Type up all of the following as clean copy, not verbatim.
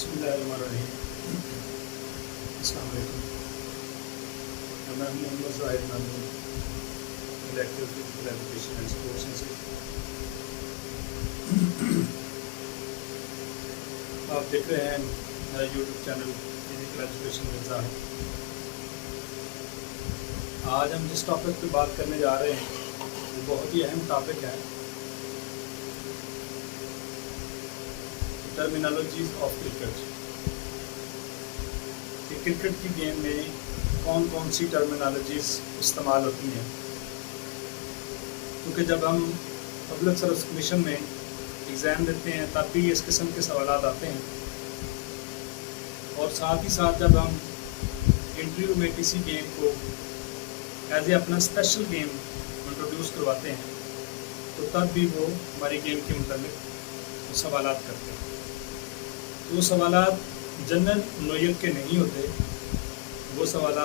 बिस्मिल्लाहिर्रहमानिर्रहीम। अस्सलाम वालेकुम। मैं मोहम्मद ज़ाहिद नामी, director physical education and sports institute. आप देख रहे हैं मेरा YouTube channel physical education with Zahid. आज हम जिस टॉपिक पे बात करने जा रहे हैं वो बहुत ही अहम टॉपिक है, टर्मिनोलॉजीज ऑफ क्रिकेट। कि क्रिकेट की गेम में कौन कौन सी टर्मिनोलॉजीज इस्तेमाल होती हैं, क्योंकि जब हम पब्लिक सर्विस कमीशन में एग्ज़ाम देते हैं तब भी इस किस्म के सवाल आते हैं, और साथ ही साथ जब हम इंटरव्यू में किसी गेम को एज ए अपना स्पेशल गेम इंट्रोड्यूस करवाते हैं तो तब भी वो हमारी गेम के मुताबिक सवाल करते हैं। तो वो सवाल जनरल नोयत के नहीं होते, वो सवाल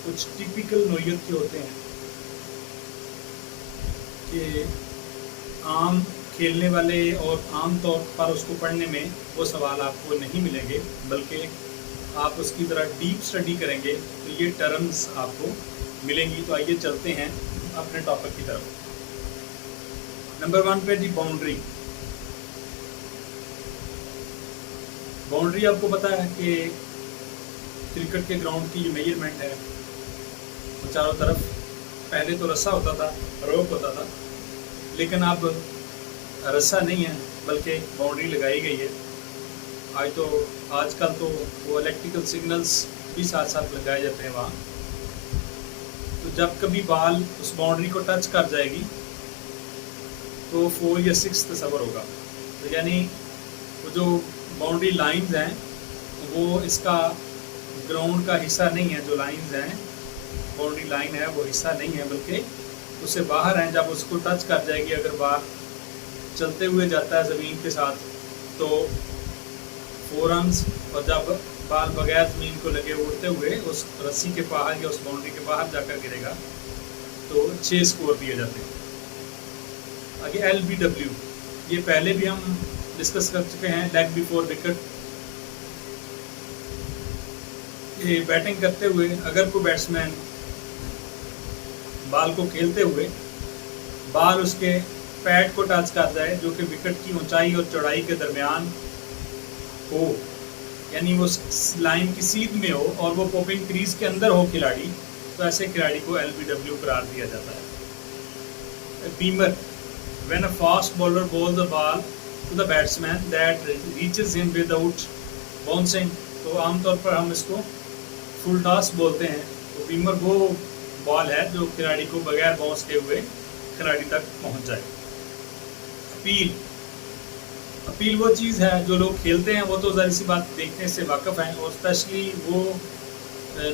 कुछ टिपिकल नोयत के होते हैं कि आम खेलने वाले और आम तौर पर उसको पढ़ने में वो सवाल आपको नहीं मिलेंगे, बल्कि आप उसकी तरह डीप स्टडी करेंगे तो ये टर्म्स आपको मिलेंगी। तो आइए चलते हैं अपने टॉपिक की तरफ। नंबर 1 पे जी बाउंड्री। बाउंड्री आपको पता है कि क्रिकेट के ग्राउंड की जो मेजरमेंट है वो चारों तरफ पहले तो रस्सा होता था, रोप होता था, लेकिन अब रस्सा नहीं है बल्कि बाउंड्री लगाई गई है। आजकल तो वो इलेक्ट्रिकल सिग्नल्स भी साथ साथ लगाए जाते हैं वहाँ। तो जब कभी बॉल उस बाउंड्री को टच कर जाएगी तो 4 या 6 तस्वर होगा। तो यानी वो जो बाउंड्री लाइंस हैं वो इसका ग्राउंड का हिस्सा नहीं है। जो लाइंस हैं, बाउंड्री लाइन है, वो हिस्सा नहीं है बल्कि उससे बाहर हैं। जब उसको टच कर जाएगी, अगर बाल चलते हुए जाता है ज़मीन के साथ तो 4 रन्स, और जब बाल बगैर ज़मीन को लगे उड़ते हुए उस रस्सी के बाहर या उस बाउंड्री के बाहर जाकर गिरेगा तो 6 स्कोर दिए जाते हैं। आगे LBW, ये पहले भी हम डिस्कस कर चुके हैं। Leg before wicket. ये बैटिंग करते हुए अगर कोई बैट्समैन बॉल को खेलते हुए बॉल उसके पैड को टच कर जाए जो कि विकेट की ऊंचाई और चौड़ाई के दरमियान हो, यानी वो लाइन की सीध में हो और वो पॉपिंग क्रीज के अंदर हो खिलाड़ी, तो ऐसे खिलाड़ी को LBW करार दिया जाता है। Beamer, when a fast bowler bowls a ball to the batsman that reaches him without bouncing, तो आमतौर पर हम इसको फुल टॉस बोलते हैं। तो बीमर वो बॉल है जो खिलाड़ी को बगैर बाउंस के हुए खिलाड़ी तक पहुंच जाए। अपील वो चीज़ है जो लोग खेलते हैं वो तो ज़ाहिर सी बात देखने से वाकिफ़ हैं, और स्पेशली वो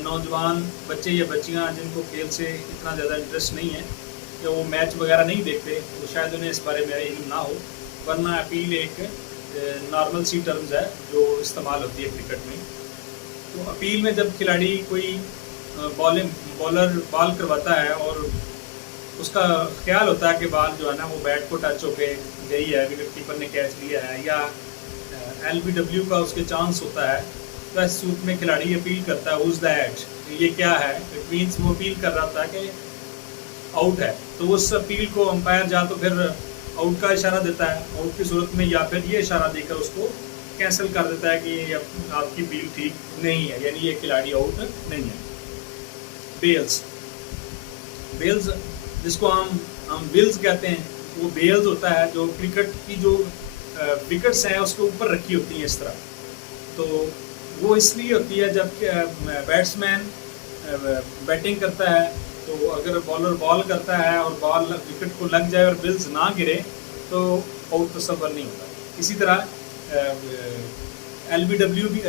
नौजवान बच्चे या बच्चियां जिनको खेल से इतना ज़्यादा इंटरेस्ट नहीं है या वो मैच वगैरह नहीं देखते, तो शायद उन्हें इस बारे में इल्म ना हो। वरना अपील एक नॉर्मल सी टर्म्स है जो इस्तेमाल होती है क्रिकेट में। तो अपील में जब खिलाड़ी कोई बॉलर बॉल करवाता है और उसका ख्याल होता है कि बॉल जो है ना वो बैट को टच होके गई है, विकेट कीपर ने कैच लिया है, या LBW का उसके चांस होता है, तो इस सूरत में खिलाड़ी अपील करता है हुज दैट, ये क्या है। इट मीन्स वो अपील कर रहा था कि आउट है। तो उस अपील को अंपायर या तो फिर आउट का इशारा देता है आउट की सूरत में, या फिर ये इशारा देकर उसको कैंसिल कर देता है कि ये आपकी अपील ठीक नहीं है, यानी ये खिलाड़ी आउट नहीं है। बेल्स जिसको हम बिल्स कहते हैं, वो बेल्स होता है जो क्रिकेट की जो विकेट्स हैं उसके ऊपर रखी होती हैं इस तरह। तो वो इसलिए होती है जब बैट्समैन बैटिंग करता है तो अगर बॉलर बॉल करता है और बॉल विकेट को लग जाए और बिल्स ना गिरे तो आउट तस्वर नहीं होता। इसी तरह LBW भी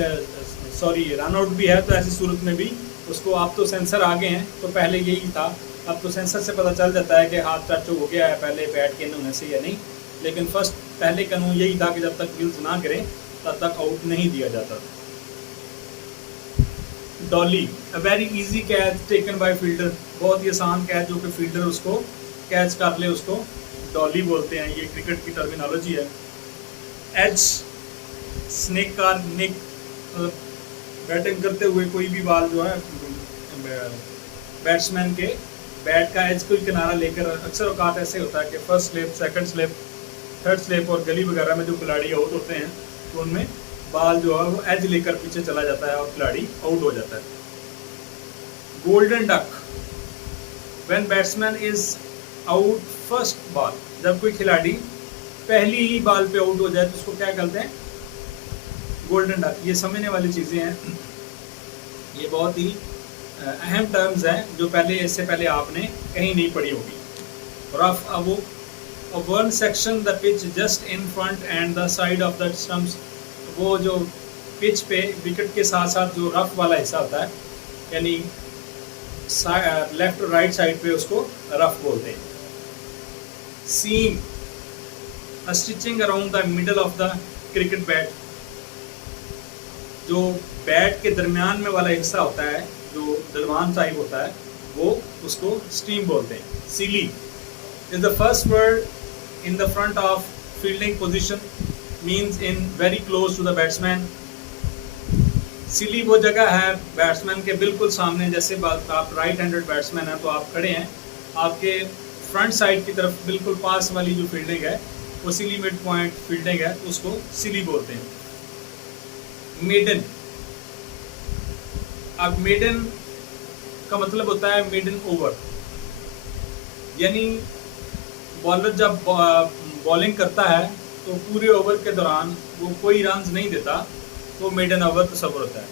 रन आउट भी है। तो ऐसी सूरत में भी उसको, आप तो सेंसर आ गए हैं, तो पहले यही था, अब तो सेंसर से पता चल जाता है कि हाथ टच हो गया है पहले बैट के होने से या नहीं, लेकिन पहले कानून यही था कि जब तक बिल्स ना गिरे तब तक आउट नहीं दिया जाता। Dolly, a very easy catch taken by fielder, बहुत ही आसान कैच जो कि फील्डर उसको कैच कर ले, उसको डॉली बोलते हैं। ये क्रिकेट की टर्मिनोलॉजी है। एज स्नेक का नेक, बैटिंग करते हुए कोई भी बॉल जो है बैट्समैन के बैट का एज कोई किनारा लेकर, अक्सर औकात ऐसे होता है कि first slip, second slip, third slip और गली वगैरह में जो खिलाड़ी आउट होते हैं तो उनमें बॉल जो है वो एज लेकर पीछे चला जाता है और खिलाड़ी आउट हो जाता है। Golden duck, when batsman is out first ball, जब कोई खिलाड़ी पहली ही बॉल पे आउट हो जाए तो उसको क्या कहते हैं? Golden duck. ये समझने वाली चीज़ें हैं, ये बहुत ही अहम टर्म्स हैं जो इससे पहले आपने कहीं नहीं पढ़ी होगी। Rough above, one section the pitch just in front end the side of the stumps, वो जो पिच पे विकेट के साथ साथ जो रफ वाला हिस्सा होता है, यानी लेफ्ट और राइट साइड पे, उसको रफ बोलते हैं। सीम, a stitching around the middle of the cricket bat, जो बैट के दरमियान में वाला हिस्सा होता है, जो ढलवान टाइप होता है, वो उसको स्टीम बोलते हैं। Silly is the first word in the front of fielding position, means in very close to the batsman. Silly वो जगह है बैट्समैन के बिल्कुल सामने, जैसे आप राइट हैंडेड बैट्समैन हैं तो आप खड़े हैं, आपके फ्रंट साइड की तरफ बिल्कुल पास वाली जो फील्डिंग है वो सीली मिड पॉइंट फील्डिंग है, उसको सीली बोलते हैं। मेडन, अब मेडन का मतलब होता है मेडन ओवर, यानी बॉलर जब बॉलिंग करता है तो पूरे ओवर के दौरान वो कोई रन्स नहीं देता तो मेडन ओवर तस्वर होता है।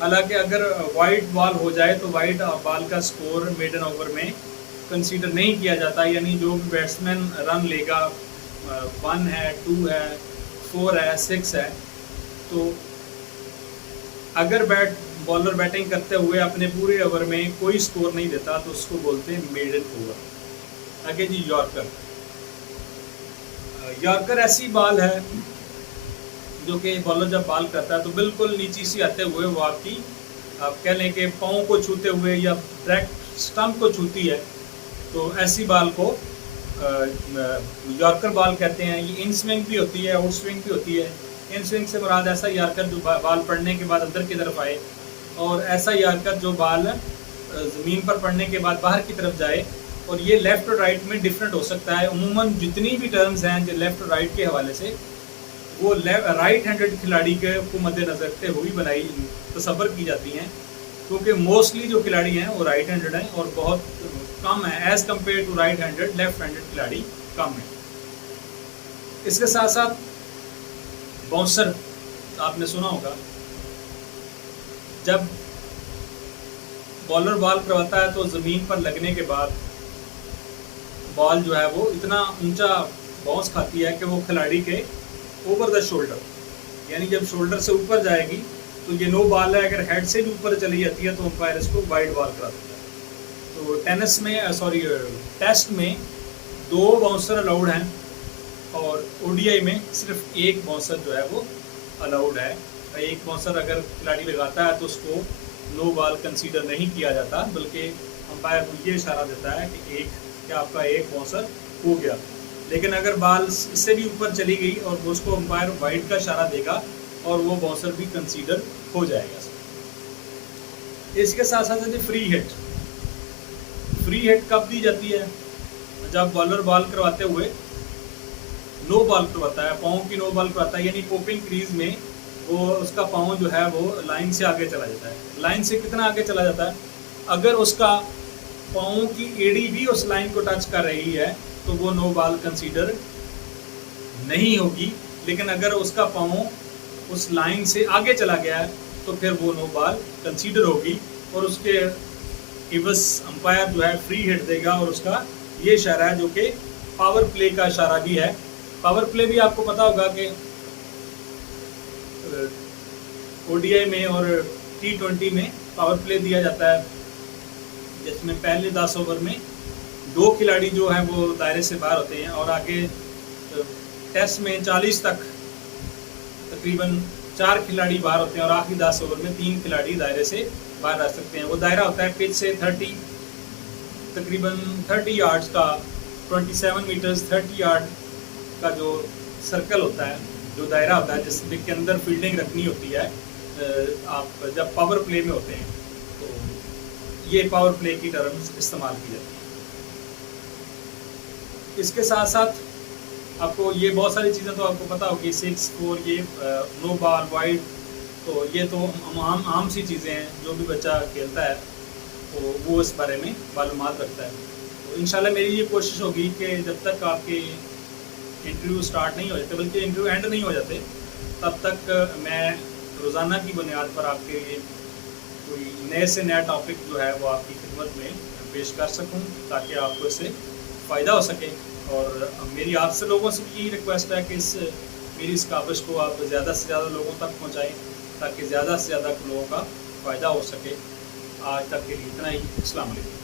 हालांकि अगर वाइड बॉल हो जाए तो वाइड बॉल का स्कोर मेडन ओवर में कंसीडर नहीं किया जाता, यानी जो भी बैट्समैन रन लेगा, 1 है, 2 है, 4 है, 6 है, तो अगर बॉलर बैटिंग करते हुए अपने पूरे ओवर में कोई स्कोर नहीं देता तो उसको बोलते हैं मेडन ओवर। आगे जी यॉर्कर, यॉर्कर ऐसी बॉल है जो कि बॉलर जब बॉल करता है तो बिल्कुल नीचे से आते हुए वो आपकी, आप कह लें कि पाँव को छूते हुए या डायरेक्ट स्टंप को छूती है, तो ऐसी बॉल को यॉर्कर बॉल कहते हैं। ये इन स्विंग भी होती है, आउट स्विंग भी होती है। इन स्विंग से मुराद ऐसा यॉर्कर जो बॉल पड़ने के बाद अंदर की तरफ आए, और ऐसा यॉर्कर जो बॉल ज़मीन पर पड़ने के बाद बाहर की तरफ जाए। और ये लेफ़्ट और राइट में डिफरेंट हो सकता है। उमूमन जितनी भी टर्म्स हैं जो लेफ़्ट और राइट के हवाले से, वो राइट हैंडेड खिलाड़ी के को मद्देनजर रखते हुए बनाई तस्वर की जाती हैं, क्योंकि मोस्टली जो खिलाड़ी हैं वो राइट हैंडेड हैं और बहुत कम है as compare to right handed, left handed खिलाड़ी कम है। इसके साथ साथ बाउंसर आपने सुना होगा, जब बॉलर बॉल करवाता है तो ज़मीन पर लगने के बाद बॉल जो है वो इतना ऊंचा बाउंस खाती है कि वो खिलाड़ी के ओवर द शोल्डर, यानी जब शोल्डर से ऊपर जाएगी तो ये नो बॉल है। अगर हेड से भी ऊपर चली जाती है तो अंपायर इसको वाइड बॉल करा देता है। तो टेस्ट में 2 बाउंसर अलाउड हैं और ओडीआई में सिर्फ 1 बाउंसर जो है वो अलाउड है। 1 बाउंसर अगर खिलाड़ी लगाता है तो उसको नो बॉल कंसीडर नहीं किया जाता, बल्कि अंपायर को ये इशारा देता है कि आपका 1 बाउंसर हो गया। लेकिन अगर बॉल इससे भी ऊपर चली गई और उसको अंपायर वाइड का इशारा देगा और वो बाउंसर भी कंसीडर हो जाएगा। इसके साथ साथ फ्री हिट, फ्री हिट कब दी जाती है? जब बॉलर बॉल करवाते हुए नो बॉल करवाता है, पाँव की नो बॉल करवाता है, यानी पोपिंग क्रीज में वो उसका पाँव जो है वो लाइन से आगे चला जाता है। लाइन से कितना आगे चला जाता है? अगर उसका पाँव की एड़ी भी उस लाइन को टच कर रही है तो वो नो बॉल कंसीडर नहीं होगी। लेकिन अगर उसका पाँव उस लाइन से आगे चला गया है तो फिर वो नो बॉल कंसीडर होगी और उसके इवस अंपायर जो है फ्री हिट देगा। और उसका ये इशारा है जो कि पावर प्ले का इशारा भी है। पावर प्ले भी आपको पता होगा कि ओडीआई में और T20 में पावर प्ले दिया जाता है, जिसमें पहले 10 ओवर में 2 खिलाड़ी जो हैं वो दायरे से बाहर होते हैं और आगे टेस्ट में 40 तक तकरीबन 4 खिलाड़ी बाहर होते हैं और आखिरी 10 ओवर में 3 खिलाड़ी दायरे से बाहर आ सकते हैं। वो दायरा होता है पिच से तकरीबन 30 यार्ड्स का, 27 मीटर्स 30 यार्ड का जो सर्कल होता है जो दायरा होता है जिसके अंदर फील्डिंग रखनी होती है, आप जब पावर प्ले में होते हैं तो ये पावर प्ले की टर्म्स इस्तेमाल की जाती है। इसके साथ साथ आपको ये बहुत सारी चीज़ें तो आपको पता होगी, 6 4 ये नो बॉल वाइड, तो ये तो आम सी चीज़ें हैं, जो भी बच्चा खेलता है तो वो इस बारे में मालूमात रखता है। तो इंशाल्लाह मेरी ये कोशिश होगी कि जब तक आपके इंटरव्यू स्टार्ट नहीं हो जाते, बल्कि इंटरव्यू एंड नहीं हो जाते, तब तक मैं रोज़ाना की बुनियाद पर आपके लिए कोई नए से नया टॉपिक जो है वो आपकी खिदमत में पेश कर सकूं, ताकि आपको इससे फ़ायदा हो सके। और मेरी आपसे लोगों से भी यही रिक्वेस्ट है कि मेरी इस काविश को आप ज़्यादा से ज़्यादा लोगों तक पहुँचाएँ, ताकि ज़्यादा से ज़्यादा लोगों का फ़ायदा हो सके। आज तक के लिए इतना ही। अस्सलाम वालेकुम।